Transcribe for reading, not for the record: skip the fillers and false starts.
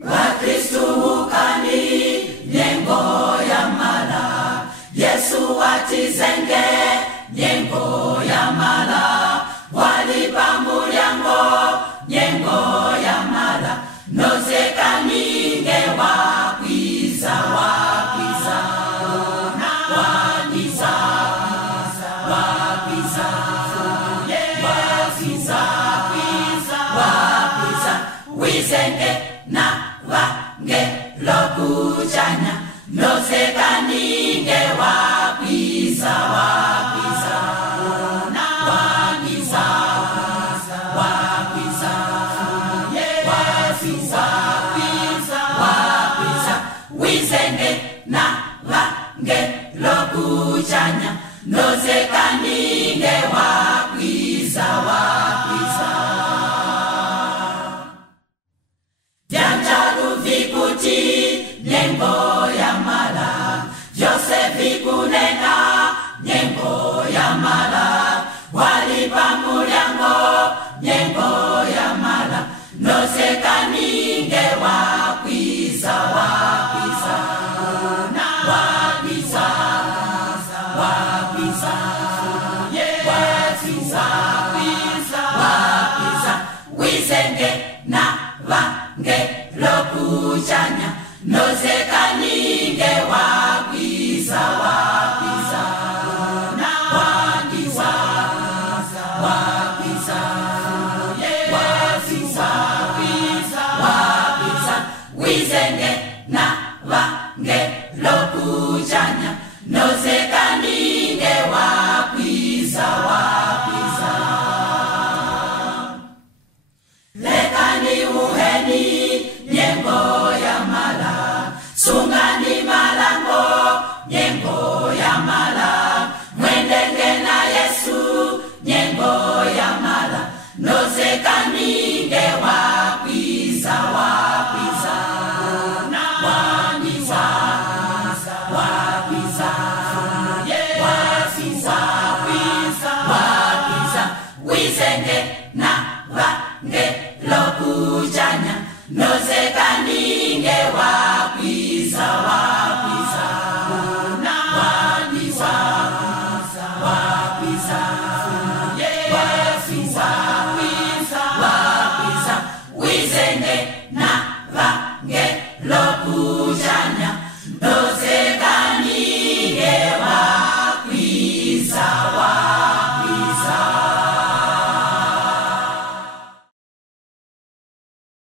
Wakristu ukani nyengo ya mala, Yesu watizenge nyengo ya mala, walipa mulyango nyengo ya mala, nozeka ninge wakwiza wakwiza wakwiza wakwiza wakwiza wakwiza wizenge na wange lokuchanya, nozeka ninge wakwiza wakwiza wakwiza wakwiza wakwiza wakwiza wizenge na wange lokuchanya, nozeka